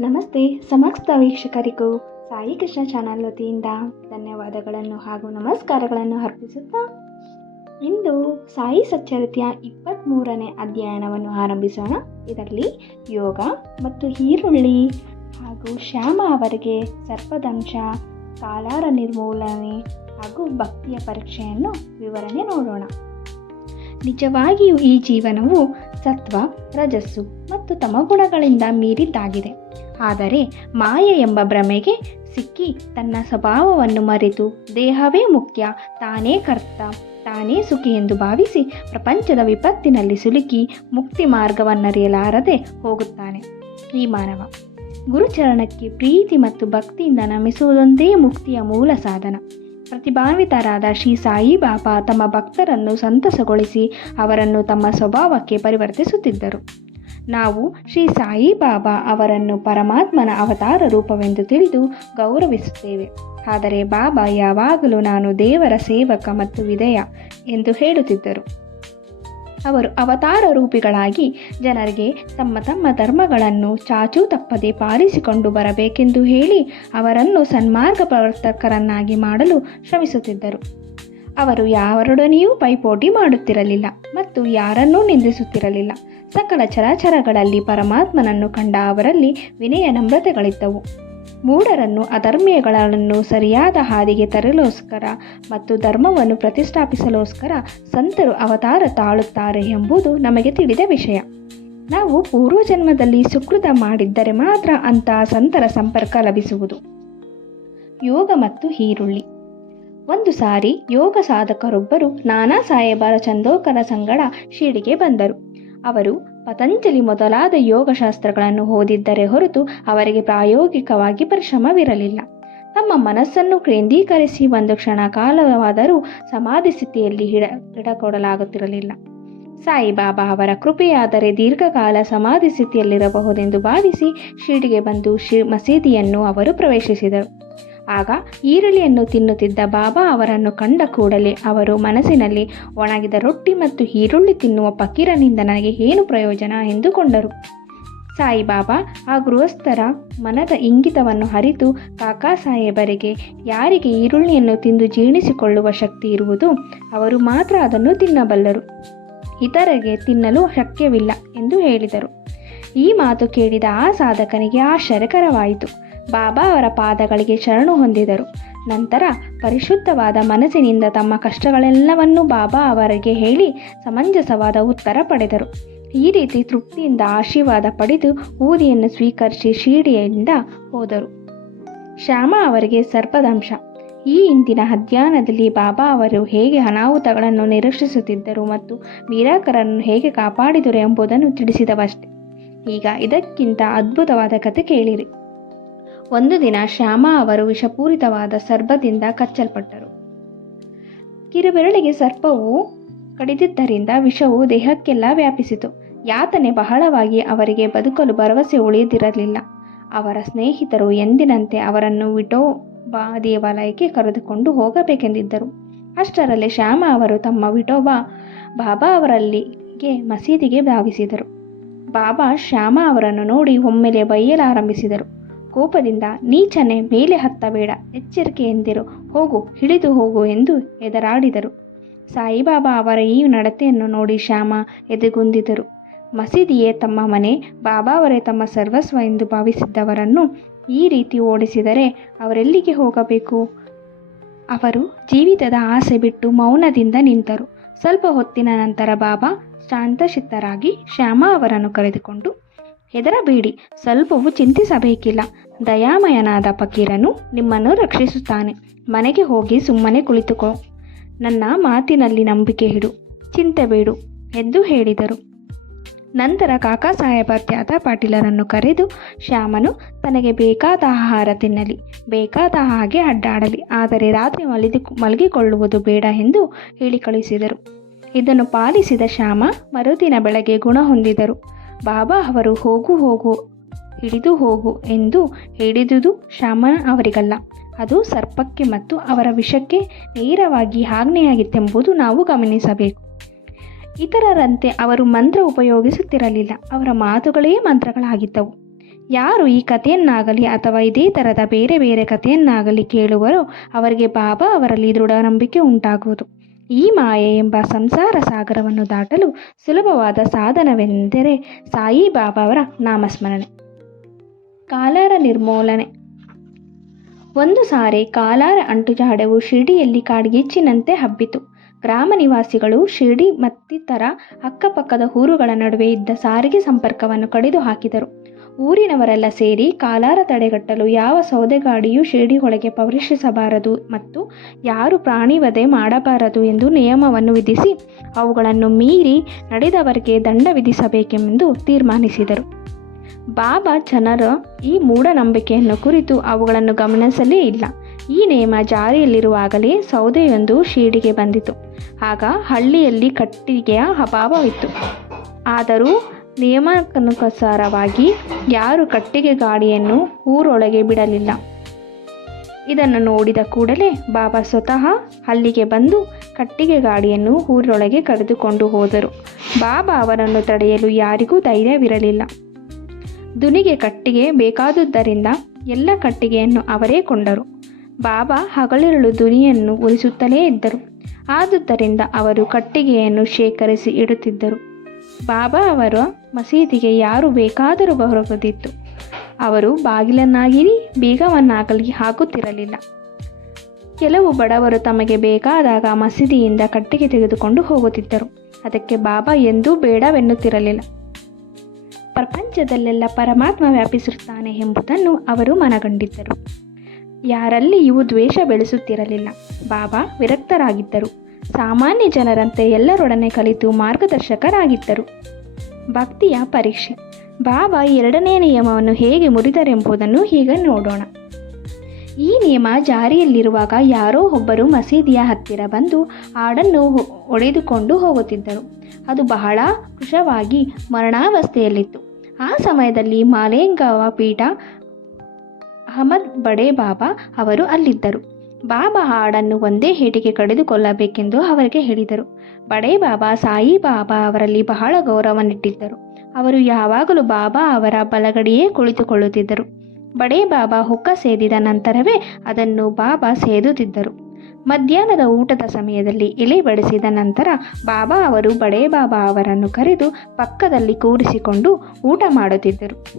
ನಮಸ್ತೆ ಸಮಸ್ತ ವೀಕ್ಷಕರಿಗೂ ಸಾಯಿ ಕೃಷ್ಣ ಚಾನಲ್ ವತಿಯಿಂದ ಧನ್ಯವಾದಗಳನ್ನು ಹಾಗೂ ನಮಸ್ಕಾರಗಳನ್ನು ಅರ್ಪಿಸುತ್ತಾ ಇಂದು ಸಾಯಿ ಸಚ್ಚರಿತೆಯ ಇಪ್ಪತ್ತ್ಮೂರನೇ ಅಧ್ಯಯನವನ್ನು ಆರಂಭಿಸೋಣ. ಇದರಲ್ಲಿ ಯೋಗ ಮತ್ತು ಈರುಳ್ಳಿ ಹಾಗೂ ಶ್ಯಾಮ ಅವರಿಗೆ ಸರ್ಪದಂಶ, ಕಾಲಾರ ನಿರ್ಮೂಲನೆ ಹಾಗೂ ಭಕ್ತಿಯ ಪರೀಕ್ಷೆಯನ್ನು ವಿವರಣೆ ನೋಡೋಣ. ನಿಜವಾಗಿಯೂ ಈ ಜೀವನವು ಸತ್ವ, ರಜಸ್ಸು ಮತ್ತು ತಮಗುಣಗಳಿಂದ ಮೀರಿದ್ದಾಗಿದೆ. ಆದರೆ ಮಾಯೆ ಎಂಬ ಭ್ರಮೆಗೆ ಸಿಕ್ಕಿ ತನ್ನ ಸ್ವಭಾವವನ್ನು ಮರೆತು ದೇಹವೇ ಮುಖ್ಯ, ತಾನೇ ಕರ್ತ, ತಾನೇ ಸುಖಿ ಎಂದು ಭಾವಿಸಿ ಪ್ರಪಂಚದ ವಿಪತ್ತಿನಲ್ಲಿ ಸಿಲುಕಿ ಮುಕ್ತಿ ಮಾರ್ಗವನ್ನರಿಯಲಾರದೆ ಹೋಗುತ್ತಾನೆ. ಈ ಮಾನವ ಗುರುಚರಣಕ್ಕೆ ಪ್ರೀತಿ ಮತ್ತು ಭಕ್ತಿಯಿಂದ ನಮಿಸುವುದೊಂದೇ ಮುಕ್ತಿಯ ಮೂಲ ಸಾಧನ. ಪ್ರತಿಭಾನ್ವಿತರಾದ ಶ್ರೀ ಸಾಯಿಬಾಬಾ ತಮ್ಮ ಭಕ್ತರನ್ನು ಸಂತಸಗೊಳಿಸಿ ಅವರನ್ನು ತಮ್ಮ ಸ್ವಭಾವಕ್ಕೆ ಪರಿವರ್ತಿಸುತ್ತಿದ್ದರು. ನಾವು ಶ್ರೀ ಸಾಯಿಬಾಬಾ ಅವರನ್ನು ಪರಮಾತ್ಮನ ಅವತಾರ ರೂಪವೆಂದು ತಿಳಿದು ಗೌರವಿಸುತ್ತೇವೆ. ಆದರೆ ಬಾಬಾ, ಯಾವಾಗಲೂ ನಾನು ದೇವರ ಸೇವಕ ಮತ್ತು ವಿಧೇಯ ಎಂದು ಹೇಳುತ್ತಿದ್ದರು. ಅವರು ಅವತಾರ ರೂಪಿಗಳಾಗಿ ಜನರಿಗೆ ತಮ್ಮ ತಮ್ಮ ಧರ್ಮಗಳನ್ನು ಚಾಚೂ ತಪ್ಪದೆ ಪಾಲಿಸಿಕೊಂಡು ಬರಬೇಕೆಂದು ಹೇಳಿ ಅವರನ್ನು ಸನ್ಮಾರ್ಗ ಪ್ರವರ್ತಕರನ್ನಾಗಿ ಮಾಡಲು ಶ್ರಮಿಸುತ್ತಿದ್ದರು. ಅವರು ಯಾರೊಡನೆಯೂ ಪೈಪೋಟಿ ಮಾಡುತ್ತಿರಲಿಲ್ಲ ಮತ್ತು ಯಾರನ್ನೂ ನಿಂದಿಸುತ್ತಿರಲಿಲ್ಲ. ಸಕಲ ಚರಾಚರಗಳಲ್ಲಿ ಪರಮಾತ್ಮನನ್ನು ಕಂಡ ಅವರಲ್ಲಿ ವಿನಯ ನಮ್ರತೆಗಳಿದ್ದವು. ಮೂಢರನ್ನು ಅಧರ್ಮೀಯಗಳನ್ನು ಸರಿಯಾದ ಹಾದಿಗೆ ತರಲೋಸ್ಕರ ಮತ್ತು ಧರ್ಮವನ್ನು ಪ್ರತಿಷ್ಠಾಪಿಸಲೋಸ್ಕರ ಸಂತರು ಅವತಾರ ತಾಳುತ್ತಾರೆ ಎಂಬುದು ನಮಗೆ ತಿಳಿದ ವಿಷಯ. ನಾವು ಪೂರ್ವಜನ್ಮದಲ್ಲಿ ಸುಕೃತ ಮಾಡಿದ್ದರೆ ಮಾತ್ರ ಅಂತಹ ಸಂತರ ಸಂಪರ್ಕ ಲಭಿಸುವುದು. ಯೋಗ ಮತ್ತು ಈರುಳ್ಳಿ ಒಂದು ಸಾರಿ ಯೋಗ ಸಾಧಕರೊಬ್ಬರು ನಾನಾ ಸಾಹೇಬರ ಚಂದೋಕರ ಸಂಗಡ ಶಿರಡಿಗೆ ಬಂದರು. ಅವರು ಪತಂಜಲಿ ಮೊದಲಾದ ಯೋಗಶಾಸ್ತ್ರಗಳನ್ನು ಓದಿದ್ದರೆ ಹೊರತು ಅವರಿಗೆ ಪ್ರಾಯೋಗಿಕವಾಗಿ ಪರಿಶ್ರಮವಿರಲಿಲ್ಲ. ತಮ್ಮ ಮನಸ್ಸನ್ನು ಕೇಂದ್ರೀಕರಿಸಿ ಒಂದು ಕ್ಷಣ ಕಾಲವಾದರೂ ಸಮಾಧಿ ಸ್ಥಿತಿಯಲ್ಲಿ ಹಿಡ, ಹಿಡಕೊಡಲಾಗುತ್ತಿರಲಿಲ್ಲ. ಸಾಯಿಬಾಬಾ ಅವರ ಕೃಪೆಯಾದರೆ ದೀರ್ಘಕಾಲ ಸಮಾಧಿ ಸ್ಥಿತಿಯಲ್ಲಿರಬಹುದೆಂದು ಭಾವಿಸಿ ಶಿರಡಿಗೆ ಬಂದು ಶಿ ಮಸೀದಿಯನ್ನು ಅವರು ಪ್ರವೇಶಿಸಿದರು. ಆಗ ಈರುಳ್ಳಿಯನ್ನು ತಿನ್ನುತ್ತಿದ್ದ ಬಾಬಾ ಅವರನ್ನು ಕಂಡ ಕೂಡಲೇ ಅವರು ಮನಸ್ಸಿನಲ್ಲಿ ಒಣಗಿದ ರೊಟ್ಟಿ ಮತ್ತು ಈರುಳ್ಳಿ ತಿನ್ನುವ ಫಕೀರನಿಂದ ನನಗೆ ಏನು ಪ್ರಯೋಜನ ಎಂದುಕೊಂಡರು. ಸಾಯಿಬಾಬಾ ಆ ಗೃಹಸ್ಥರ ಮನದ ಇಂಗಿತವನ್ನು ಅರಿತು ಕಾಕಾ ಸಾಹೇಬರಿಗೆ ಯಾರಿಗೆ ಈರುಳ್ಳಿಯನ್ನು ತಿಂದು ಜೀರ್ಣಿಸಿಕೊಳ್ಳುವ ಶಕ್ತಿ ಇರುವುದು, ಅವರು ಮಾತ್ರ ಅದನ್ನು ತಿನ್ನಬಲ್ಲರು. ಇತರರಿಗೆ ತಿನ್ನಲು ಶಕ್ಯವಿಲ್ಲ ಎಂದು ಹೇಳಿದರು. ಈ ಮಾತು ಕೇಳಿದ ಆ ಸಾಧಕನಿಗೆ ಆಶ್ಚರ್ಯಕರವಾಯಿತು. ಬಾಬಾ ಅವರ ಪಾದಗಳಿಗೆ ಶರಣು ಹೊಂದಿದರು. ನಂತರ ಪರಿಶುದ್ಧವಾದ ಮನಸ್ಸಿನಿಂದ ತಮ್ಮ ಕಷ್ಟಗಳೆಲ್ಲವನ್ನೂ ಬಾಬಾ ಅವರಿಗೆ ಹೇಳಿ ಸಮಂಜಸವಾದ ಉತ್ತರ ಪಡೆದರು. ಈ ರೀತಿ ತೃಪ್ತಿಯಿಂದ ಆಶೀರ್ವಾದ ಪಡೆದು ಊದಿಯನ್ನು ಸ್ವೀಕರಿಸಿ ಶಿರಡಿಯಿಂದ ಹೋದರು. ಶ್ಯಾಮ ಅವರಿಗೆ ಸರ್ಪದಂಶ. ಈ ಇಂದಿನ ಅಧ್ಯಯನದಲ್ಲಿ ಬಾಬಾ ಅವರು ಹೇಗೆ ಅನಾಹುತಗಳನ್ನು ನಿರೀಕ್ಷಿಸುತ್ತಿದ್ದರು ಮತ್ತು ಮೀರಾಕರನ್ನು ಹೇಗೆ ಕಾಪಾಡಿದರು ಎಂಬುದನ್ನು ತಿಳಿಸಿದವಷ್ಟೇ. ಈಗ ಇದಕ್ಕಿಂತ ಅದ್ಭುತವಾದ ಕಥೆ ಕೇಳಿರಿ. ಒಂದು ದಿನ ಶ್ಯಾಮ ಅವರು ವಿಷಪೂರಿತವಾದ ಸರ್ಪದಿಂದ ಕಚ್ಚಲ್ಪಟ್ಟರು. ಕಿರುಬೆರಳಿಗೆ ಸರ್ಪವು ಕಡಿದಿದ್ದರಿಂದ ವಿಷವು ದೇಹಕ್ಕೆಲ್ಲ ವ್ಯಾಪಿಸಿತು. ಯಾತನೆ ಬಹಳವಾಗಿ ಅವರಿಗೆ ಬದುಕಲು ಭರವಸೆ ಉಳಿದಿರಲಿಲ್ಲ. ಅವರ ಸ್ನೇಹಿತರು ಎಂದಿನಂತೆ ಅವರನ್ನು ವಿಠೋಬಾ ದೇವಾಲಯಕ್ಕೆ ಕರೆದುಕೊಂಡು ಹೋಗಬೇಕೆಂದಿದ್ದರು. ಅಷ್ಟರಲ್ಲಿ ಶ್ಯಾಮ ಅವರು ತಮ್ಮ ವಿಠೋಬಾ ಬಾಬಾ ಅವರಲ್ಲಿಗೆ ಮಸೀದಿಗೆ ಭಾವಿಸಿದರು ಬಾಬಾ ಶ್ಯಾಮ ಅವರನ್ನು ನೋಡಿ ಒಮ್ಮೆಲೆ ಬೈಯಲಾರಂಭಿಸಿದರು. ಕೋಪದಿಂದ ನೀಚನೆ ಮೇಲೆ ಹತ್ತಬೇಡ, ಎಚ್ಚರಿಕೆ ಎಂದಿರು, ಹೋಗು, ಹಿಡಿದು ಹೋಗು ಎಂದು ಎದರಾಡಿದರು ಸಾಯಿಬಾಬಾ ಅವರ ಈ ನಡತೆಯನ್ನು ನೋಡಿ ಶ್ಯಾಮ ಎದೆಗುಂದಿದರು. ಮಸೀದಿಯೇ ತಮ್ಮ ಮನೆ, ಬಾಬಾ ಅವರೇ ತಮ್ಮ ಸರ್ವಸ್ವ ಎಂದು ಭಾವಿಸಿದ್ದವರನ್ನು ಈ ರೀತಿ ಓಡಿಸಿದರೆ ಅವರೆಲ್ಲಿಗೆ ಹೋಗಬೇಕು? ಅವರು ಜೀವಿತದ ಆಸೆ ಬಿಟ್ಟು ಮೌನದಿಂದ ನಿಂತರು. ಸ್ವಲ್ಪ ಹೊತ್ತಿನ ನಂತರ ಬಾಬಾ ಶಾಂತಚಿತ್ತರಾಗಿ ಶ್ಯಾಮ ಅವರನ್ನು ಕರೆದುಕೊಂಡು ಹೆದರಬೇಡಿ. ಸ್ವಲ್ಪವೂ ಚಿಂತಿಸಬೇಕಿಲ್ಲ. ದಯಾಮಯನಾದ ಫಕೀರನು ನಿಮ್ಮನ್ನು ರಕ್ಷಿಸುತ್ತಾನೆ. ಮನೆಗೆ ಹೋಗಿ ಸುಮ್ಮನೆ ಕುಳಿತುಕೋ. ನನ್ನ ಮಾತಿನಲ್ಲಿ ನಂಬಿಕೆ ಇಡು. ಚಿಂತೆ ಬೇಡು ಎಂದು ಹೇಳಿದರು. ನಂತರ ಕಾಕಾ ಸಾಹೇಬ ತ್ಯಾತ ಪಾಟೀಲರನ್ನು ಕರೆದು ಶ್ಯಾಮನು ತನಗೆ ಬೇಕಾದ ಆಹಾರ ತಿನ್ನಲಿ, ಬೇಕಾದ ಹಾಗೆ ಅಡ್ಡಾಡಲಿ, ಆದರೆ ರಾತ್ರಿ ಮಲಗಿ ಮಲಗಿಕೊಳ್ಳುವುದು ಬೇಡ ಎಂದು ಹೇಳಿ ಕಳಿಸಿದರು ಇದನ್ನು ಪಾಲಿಸಿದ ಶ್ಯಾಮ ಮರುದಿನ ಬೆಳಗ್ಗೆ ಗುಣ ಹೊಂದಿದರು. ಬಾಬಾ ಅವರು ಹೋಗು ಹೋಗು, ಹಿಡಿದು ಹೋಗು ಎಂದು ಹಿಡಿದುದು ಶ್ಯಾಮನ ಅವರಿಗಲ್ಲ. ಅದು ಸರ್ಪಕ್ಕೆ ಮತ್ತು ಅವರ ವಿಷಕ್ಕೆ ನೇರವಾಗಿ ಆಜ್ಞೆಯಾಗಿತ್ತೆಂಬುದು ನಾವು ಗಮನಿಸಬೇಕು. ಇತರರಂತೆ ಅವರು ಮಂತ್ರ ಉಪಯೋಗಿಸುತ್ತಿರಲಿಲ್ಲ. ಅವರ ಮಾತುಗಳೇ ಮಂತ್ರಗಳಾಗಿದ್ದವು. ಯಾರು ಈ ಕಥೆಯನ್ನಾಗಲಿ ಅಥವಾ ಇದೇ ಥರದ ಬೇರೆ ಬೇರೆ ಕಥೆಯನ್ನಾಗಲಿ ಕೇಳುವರೋ ಅವರಿಗೆ ಬಾಬಾ ಅವರಲ್ಲಿ ದೃಢ ನಂಬಿಕೆ ಉಂಟಾಗುವುದು. ಈ ಮಾಯೆ ಎಂಬ ಸಂಸಾರ ಸಾಗರವನ್ನು ದಾಟಲು ಸುಲಭವಾದ ಸಾಧನವೆಂದರೆ ಸಾಯಿ ಬಾಬಾ ಅವರ ನಾಮಸ್ಮರಣೆ. ಕಾಲಾರ ನಿರ್ಮೂಲನೆ. ಒಂದು ಸಾರಿ ಕಾಲಾರ ಅಂಟುಜಾಡವು ಶಿರ್ಡಿಯಲ್ಲಿ ಕಾಡ್ಗಿಚ್ಚಿನಂತೆ ಹಬ್ಬಿತು. ಗ್ರಾಮ ನಿವಾಸಿಗಳು ಶಿರ್ಡಿ ಮತ್ತಿತರ ಅಕ್ಕಪಕ್ಕದ ಊರುಗಳ ನಡುವೆ ಇದ್ದ ಸಾರಿಗೆ ಸಂಪರ್ಕವನ್ನು ಕಡಿದು ಹಾಕಿದರು ಊರಿನವರೆಲ್ಲ ಸೇರಿ ಕಾಲಾರ ತಡೆಗಟ್ಟಲು ಯಾವ ಸೌದೆಗಾಡಿಯೂ ಶಿರಡಿ ಒಳಗೆ ಪ್ರವೇಶಿಸಬಾರದು ಮತ್ತು ಯಾರು ಪ್ರಾಣಿ ವಧೆ ಮಾಡಬಾರದು ಎಂದು ನಿಯಮವನ್ನು ವಿಧಿಸಿ ಅವುಗಳನ್ನು ಮೀರಿ ನಡೆದವರಿಗೆ ದಂಡ ವಿಧಿಸಬೇಕೆಂದು ತೀರ್ಮಾನಿಸಿದರು. ಬಾಬಾ ಜನರ ಈ ಮೂಢನಂಬಿಕೆಯನ್ನು ಕುರಿತು ಅವುಗಳನ್ನು ಗಮನಿಸಲೇ ಇಲ್ಲ. ಈ ನಿಯಮ ಜಾರಿಯಲ್ಲಿರುವಾಗಲೇ ಸೌದೆಯೊಂದು ಶಿರಡಿಗೆ ಬಂದಿತು. ಆಗ ಹಳ್ಳಿಯಲ್ಲಿ ಕಟ್ಟಿಗೆಯ ಅಭಾವವಿತ್ತು. ಆದರೂ ನಿಯಮಕ್ಕನುಸಾರವಾಗಿ ಯಾರು ಕಟ್ಟಿಗೆ ಗಾಡಿಯನ್ನು ಊರೊಳಗೆ ಬಿಡಲಿಲ್ಲ. ಇದನ್ನು ನೋಡಿದ ಕೂಡಲೇ ಬಾಬಾ ಸ್ವತಃ ಅಲ್ಲಿಗೆ ಬಂದು ಕಟ್ಟಿಗೆ ಗಾಡಿಯನ್ನು ಊರೊಳಗೆ ಕರೆದುಕೊಂಡು ಹೋದರು. ಬಾಬಾ ಅವರನ್ನು ತಡೆಯಲು ಯಾರಿಗೂ ಧೈರ್ಯವಿರಲಿಲ್ಲ. ದುನಿಗೆ ಕಟ್ಟಿಗೆ ಬೇಕಾದುದರಿಂದ ಎಲ್ಲ ಕಟ್ಟಿಗೆಯನ್ನು ಅವರೇ ಕೊಂಡರು. ಬಾಬಾ ಹಗಲಿರುಳು ದುನಿಯನ್ನು ಉರಿಸುತ್ತಲೇ ಇದ್ದರು. ಆದುದರಿಂದ ಅವರು ಕಟ್ಟಿಗೆಯನ್ನು ಶೇಖರಿಸಿ ಇಡುತ್ತಿದ್ದರು. ಬಾಬಾ ಅವರ ಮಸೀದಿಗೆ ಯಾರು ಬೇಕಾದರೂ ಬರಬಹುದಿತ್ತು ಅವರು ಬಾಗಿಲನ್ನಾಗಿರಿ, ಬೀಗವನ್ನಾಗಲಿ ಹಾಕುತ್ತಿರಲಿಲ್ಲ. ಕೆಲವು ಬಡವರು ತಮಗೆ ಬೇಕಾದಾಗ ಮಸೀದಿಯಿಂದ ಕಟ್ಟಿಗೆ ತೆಗೆದುಕೊಂಡು ಹೋಗುತ್ತಿದ್ದರು. ಅದಕ್ಕೆ ಬಾಬಾ ಎಂದೂ ಬೇಡವೆನ್ನುತ್ತಿರಲಿಲ್ಲ. ಪ್ರಪಂಚದಲ್ಲೆಲ್ಲ ಪರಮಾತ್ಮ ವ್ಯಾಪಿಸಿರುತ್ತಾನೆ ಎಂಬುದನ್ನು ಅವರು ಮನಗಂಡಿದ್ದರು. ಯಾರಲ್ಲಿಯೂ ದ್ವೇಷ ಬೆಳೆಸುತ್ತಿರಲಿಲ್ಲ. ಬಾಬಾ ವಿರಕ್ತರಾಗಿದ್ದರು. ಸಾಮಾನ್ಯ ಜನರಂತೆ ಎಲ್ಲರೊಡನೆ ಕಲಿತು ಮಾರ್ಗದರ್ಶಕರಾಗಿದ್ದರು. ಭಕ್ತಿಯ ಪರೀಕ್ಷೆ. ಬಾಬಾ ಎರಡನೇ ನಿಯಮವನ್ನು ಹೇಗೆ ಮುರಿದರೆಂಬುದನ್ನು ಈಗ ನೋಡೋಣ. ಈ ನಿಯಮ ಜಾರಿಯಲ್ಲಿರುವಾಗ ಯಾರೋ ಒಬ್ಬರು ಮಸೀದಿಯ ಹತ್ತಿರ ಬಂದು ಹಾಡನ್ನು ಒಡೆದುಕೊಂಡು ಹೋಗುತ್ತಿದ್ದರು. ಅದು ಬಹಳ ಕೃಶವಾಗಿ ಮರಣಾವಸ್ಥೆಯಲ್ಲಿತ್ತು. ಆ ಸಮಯದಲ್ಲಿ ಮಾಲೇಂಗಾವ ಪೀಠ ಅಹಮದ್ ಬಡೆ ಬಾಬಾ ಅವರು ಅಲ್ಲಿದ್ದರು. ಬಾಬಾ ಹಾಡನ್ನು ಒಂದೇ ಹೇಟಿಗೆ ಕಡಿದುಕೊಳ್ಳಬೇಕೆಂದು ಅವರಿಗೆ ಹೇಳಿದರು. ಬಡೇ ಬಾಬಾ, ಸಾಯಿ ಬಾಬಾ ಅವರಲ್ಲಿ ಬಹಳ ಗೌರವನಿಟ್ಟಿದ್ದರು ಅವರು ಯಾವಾಗಲೂ ಬಾಬಾ ಅವರ ಬಲಗಡೆಯೇ ಕುಳಿತುಕೊಳ್ಳುತ್ತಿದ್ದರು. ಬಡೇ ಬಾಬಾ ಹುಕ್ಕ ಸೇದಿದ ನಂತರವೇ ಅದನ್ನು ಬಾಬಾ ಸೇದುತ್ತಿದ್ದರು. ಮಧ್ಯಾಹ್ನದ ಊಟದ ಸಮಯದಲ್ಲಿ ಎಲೆ ಬಡಿಸಿದ ನಂತರ ಬಾಬಾ ಅವರು ಬಡೇ ಬಾಬಾ ಅವರನ್ನು ಕರೆದು ಪಕ್ಕದಲ್ಲಿ ಕೂರಿಸಿಕೊಂಡು ಊಟ ಮಾಡುತ್ತಿದ್ದರು.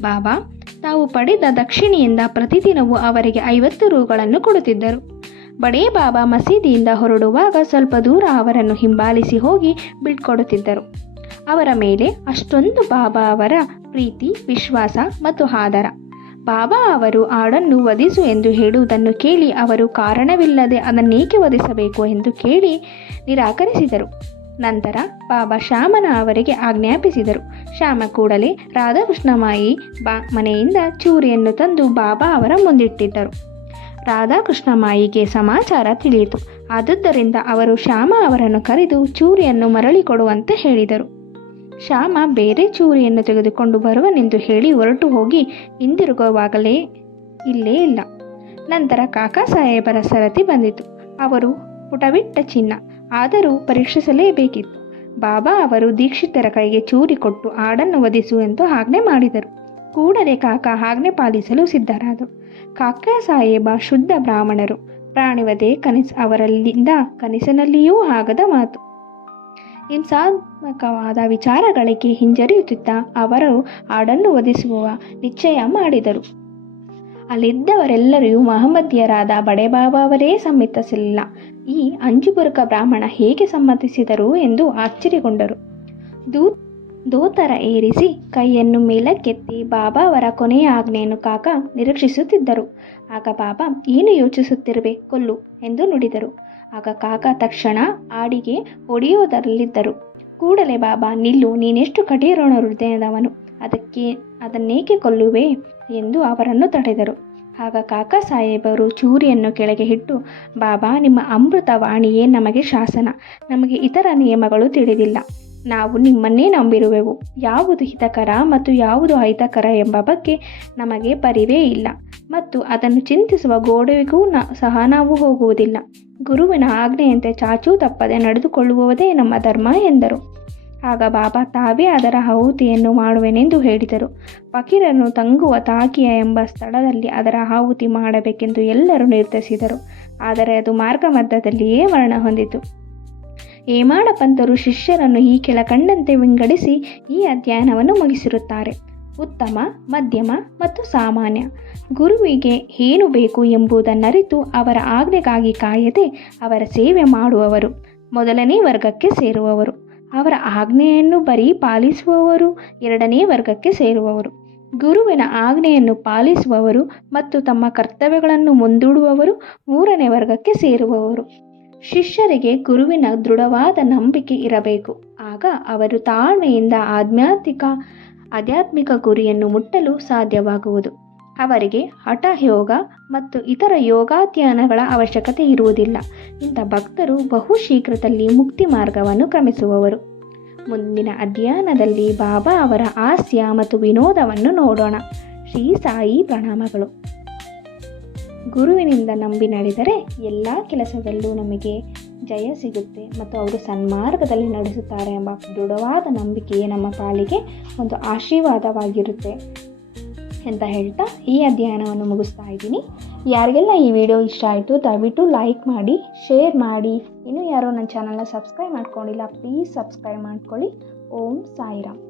ಬಾಬಾ ತಾವು ಪಡೆದ ದಕ್ಷಿಣೆಯಿಂದ ಪ್ರತಿದಿನವೂ ಅವರಿಗೆ ಐವತ್ತು ರೂಗಳನ್ನು ಕೊಡುತ್ತಿದ್ದರು. ಬಡೇ ಬಾಬಾ ಮಸೀದಿಯಿಂದ ಹೊರಡುವಾಗ ಸ್ವಲ್ಪ ದೂರ ಅವರನ್ನು ಹಿಂಬಾಲಿಸಿ ಹೋಗಿ ಬೀಳ್ಕೊಡುತ್ತಿದ್ದರು ಅವರ ಮೇಲೆ ಅಷ್ಟೊಂದು ಬಾಬಾ ಅವರ ಪ್ರೀತಿ, ವಿಶ್ವಾಸ ಮತ್ತು ಆದರ. ಬಾಬಾ ಅವರು ಆಡನ್ನು ವಧಿಸು ಎಂದು ಹೇಳುವುದನ್ನು ಕೇಳಿ ಅವರು ಕಾರಣವಿಲ್ಲದೆ ಅದನ್ನೇಕೆ ವಧಿಸಬೇಕು ಎಂದು ಕೇಳಿ ನಿರಾಕರಿಸಿದರು. ನಂತರ ಬಾಬಾ ಶ್ಯಾಮನ ಅವರಿಗೆ ಆಜ್ಞಾಪಿಸಿದರು. ಶ್ಯಾಮ ಕೂಡಲೇ ರಾಧಾಕೃಷ್ಣಮಾಯಿ ಬಾ ಮನೆಯಿಂದ ಚೂರಿಯನ್ನು ತಂದು ಬಾಬಾ ಅವರ ಮುಂದಿಟ್ಟಿದ್ದರು. ರಾಧಾಕೃಷ್ಣಮಾಯಿಗೆ ಸಮಾಚಾರ ತಿಳಿಯಿತು. ಆದುದರಿಂದ ಅವರು ಶ್ಯಾಮ ಅವರನ್ನು ಕರೆದು ಚೂರಿಯನ್ನು ಮರಳಿ ಕೊಡುವಂತೆ ಹೇಳಿದರು. ಶ್ಯಾಮ ಬೇರೆ ಚೂರಿಯನ್ನು ತೆಗೆದುಕೊಂಡು ಬರುವನೆಂದು ಹೇಳಿ ಹೊರಟು ಹೋಗಿ ಹಿಂದಿರುಗುವಾಗಲೇ ಇಲ್ಲೇ ಇಲ್ಲ. ನಂತರ ಕಾಕಾ ಸಾಹೇಬರ ಸರತಿ ಬಂದಿತು. ಅವರು ಪುಟವಿಟ್ಟ ಚಿನ್ನ. ಆದರೂ ಪರೀಕ್ಷಿಸಲೇಬೇಕಿತ್ತು. ಬಾಬಾ ಅವರು ದೀಕ್ಷಿತರ ಕೈಗೆ ಚೂರಿ ಕೊಟ್ಟು ಆಡನ್ನು ಒದಿಸು ಎಂದು ಆಜ್ಞೆ ಮಾಡಿದರು. ಕೂಡಲೇ ಕಾಕ ಆಜ್ಞೆ ಪಾಲಿಸಲು ಸಿದ್ಧರಾದರು. ಕಾಕಾ ಸಾಹೇಬ ಶುದ್ಧ ಬ್ರಾಹ್ಮಣರು. ಪ್ರಾಣಿವದೆ ಕನಿಸ್, ಅವರಲ್ಲಿಂದ ಕನಸಿನಲ್ಲಿಯೂ ಆಗದ ಮಾತು. ಹಿಂಸಾತ್ಮಕವಾದ ವಿಚಾರಗಳಿಗೆ ಹಿಂಜರಿಯುತ್ತಿದ್ದ ಅವರು ಆಡನ್ನು ಒದಿಸುವ ನಿಶ್ಚಯ ಮಾಡಿದರು. ಅಲ್ಲಿದ್ದವರೆಲ್ಲರೂ ಮಹಮ್ಮದಿಯರಾದ ಬಡೆಬಾಬಾ ಅವರೇ ಸಮ್ಮತಿಸಲಿಲ್ಲ ಈ ಅಂಜುಬುರುಕ ಬ್ರಾಹ್ಮಣ ಹೇಗೆ ಸಮ್ಮತಿಸಿದರು ಎಂದು ಆಶ್ಚರ್ಯಗೊಂಡರು. ದೂ, ದೋತರ ಏರಿಸಿ ಕೈಯನ್ನು ಮೇಲಕ್ಕೆತ್ತಿ ಬಾಬಾ ಅವರ ಕೊನೆಯ ಆಜ್ಞೆಯನ್ನು ಕಾಕ ನಿರೀಕ್ಷಿಸುತ್ತಿದ್ದರು. ಆಗ ಬಾಬಾ, ಏನು ಯೋಚಿಸುತ್ತಿರುವೆ? ಕೊಲ್ಲು ಎಂದು ನುಡಿದರು. ಆಗ ಕಾಕ ತಕ್ಷಣ ಆಡಿಗೆ ಹೊಡೆಯುವುದರಲ್ಲಿದ್ದರು ಕೂಡಲೇ ಬಾಬಾ, ನಿಲ್ಲು, ನೀನೆಷ್ಟು ಕಠಿಣ ಹೃದಯದವನು ಅದಕ್ಕೆ, ಅದನ್ನೇಕೆ ಕೊಲ್ಲುವೆ? ಎಂದು ಅವರನ್ನು ತಡೆದರು. ಆಗ ಕಾಕಾ ಸಾಹೇಬರು ಚೂರಿಯನ್ನು ಕೆಳಗೆ ಇಟ್ಟು, ಬಾಬಾ, ನಿಮ್ಮ ಅಮೃತ ವಾಣಿಯೇ ನಮಗೆ ಶಾಸನ. ನಮಗೆ ಇತರ ನಿಯಮಗಳು ತಿಳಿದಿಲ್ಲ. ನಾವು ನಿಮ್ಮನ್ನೇ ನಂಬಿರುವೆವು. ಯಾವುದು ಹಿತಕರ ಮತ್ತು ಯಾವುದು ಅಹಿತಕರ ಎಂಬ ಬಗ್ಗೆ ನಮಗೆ ಪರಿವೇ ಇಲ್ಲ. ಮತ್ತು ಅದನ್ನು ಚಿಂತಿಸುವ ಗೋಡೆಗೂ ನ, ಸಹ ನಾವು ಹೋಗುವುದಿಲ್ಲ. ಗುರುವಿನ ಆಜ್ಞೆಯಂತೆ ಚಾಚೂ ತಪ್ಪದೆ ನಡೆದುಕೊಳ್ಳುವುದೇ ನಮ್ಮ ಧರ್ಮ, ಎಂದರು. ಆಗ ಬಾಬಾ ತಾವೇ ಅದರ ಆಹುತಿಯನ್ನು ಮಾಡುವೆನೆಂದು ಹೇಳಿದರು. ಫಕೀರನು ತಂಗುವ ತಾಕಿಯ ಎಂಬ ಸ್ಥಳದಲ್ಲಿ ಅದರ ಆಹುತಿ ಮಾಡಬೇಕೆಂದು ಎಲ್ಲರೂ ನಿರ್ಧರಿಸಿದರು. ಆದರೆ ಅದು ಮಾರ್ಗ ಮಧ್ಯದಲ್ಲಿಯೇ ವರ್ಣ ಹೊಂದಿತು. ಹೇಮಾಳ ಶಿಷ್ಯರನ್ನು ಈ ಕೆಳಕಂಡಂತೆ ವಿಂಗಡಿಸಿ ಈ ಅಧ್ಯಯನವನ್ನು ಮುಗಿಸಿರುತ್ತಾರೆ. ಉತ್ತಮ, ಮಧ್ಯಮ ಮತ್ತು ಸಾಮಾನ್ಯ. ಗುರುವಿಗೆ ಏನು ಬೇಕು ಎಂಬುದನ್ನರಿತು ಅವರ ಆಜ್ಞೆಗಾಗಿ ಕಾಯದೆ ಅವರ ಸೇವೆ ಮಾಡುವವರು. ಮೊದಲನೇ ವರ್ಗಕ್ಕೆ ಸೇರುವವರು. ಅವರ ಆಜ್ಞೆಯನ್ನು ಬರೀ ಪಾಲಿಸುವವರು, ಎರಡನೇ ವರ್ಗಕ್ಕೆ ಸೇರುವವರು. ಗುರುವಿನ ಆಜ್ಞೆಯನ್ನು ಪಾಲಿಸುವವರು ಮತ್ತು ತಮ್ಮ ಕರ್ತವ್ಯಗಳನ್ನು ಮುಂದೂಡುವವರು ಮೂರನೇ ವರ್ಗಕ್ಕೆ ಸೇರುವವರು. ಶಿಷ್ಯರಿಗೆ ಗುರುವಿನ ದೃಢವಾದ ನಂಬಿಕೆ ಇರಬೇಕು. ಆಗ ಅವರು ತಾಳ್ಮೆಯಿಂದ ಆಧ್ಯಾತ್ಮಿಕ ಆಧ್ಯಾತ್ಮಿಕ ಗುರಿಯನ್ನು ಮುಟ್ಟಲು ಸಾಧ್ಯವಾಗುವುದು. ಅವರಿಗೆ ಹಠ ಯೋಗ ಮತ್ತು ಇತರ ಯೋಗಾಧ್ಯಾನಗಳ ಅವಶ್ಯಕತೆ ಇರುವುದಿಲ್ಲ. ಇಂಥ ಭಕ್ತರು ಬಹು ಶೀಘ್ರದಲ್ಲಿ ಮುಕ್ತಿ ಮಾರ್ಗವನ್ನು ಕ್ರಮಿಸುವವರು. ಮುಂದಿನ ಅಧ್ಯಯನದಲ್ಲಿ ಬಾಬಾ ಅವರ ಹಾಸ್ಯ ಮತ್ತು ವಿನೋದವನ್ನು ನೋಡೋಣ. ಶ್ರೀ ಸಾಯಿ ಪ್ರಣಾಮಗಳು. ಗುರುವಿನಿಂದ ನಂಬಿ ನಡೆದರೆ ಎಲ್ಲ ಕೆಲಸದಲ್ಲೂ ನಮಗೆ ಜಯ ಸಿಗುತ್ತೆ ಮತ್ತು ಅವರು ಸನ್ಮಾರ್ಗದಲ್ಲಿ ನಡೆಸುತ್ತಾರೆ ಎಂಬ ದೃಢವಾದ ನಂಬಿಕೆಯೇ ನಮ್ಮ ಪಾಲಿಗೆ ಒಂದು ಆಶೀರ್ವಾದವಾಗಿರುತ್ತೆ. ಅಂತ ಹೇಳ್ತಾ ಈ ಅಧ್ಯಯನವನ್ನು ಮುಗಿಸ್ತಾ ಇದ್ದೀನಿ. ಯಾರಿಗೆಲ್ಲ ಈ ವಿಡಿಯೋ ಇಷ್ಟ ಆಯಿತು, ದಯವಿಟ್ಟು ಲೈಕ್ ಮಾಡಿ ಶೇರ್ ಮಾಡಿ. ಇನ್ನೂ ಯಾರೋ ನನ್ನ ಚಾನಲ್ನ ಸಬ್ಸ್ಕ್ರೈಬ್ ಮಾಡ್ಕೊಂಡಿಲ್ಲ ಪ್ಲೀಸ್ ಸಬ್ಸ್ಕ್ರೈಬ್ ಮಾಡ್ಕೊಳ್ಳಿ. ಓಂ ಸಾಯಿರಾಮ್.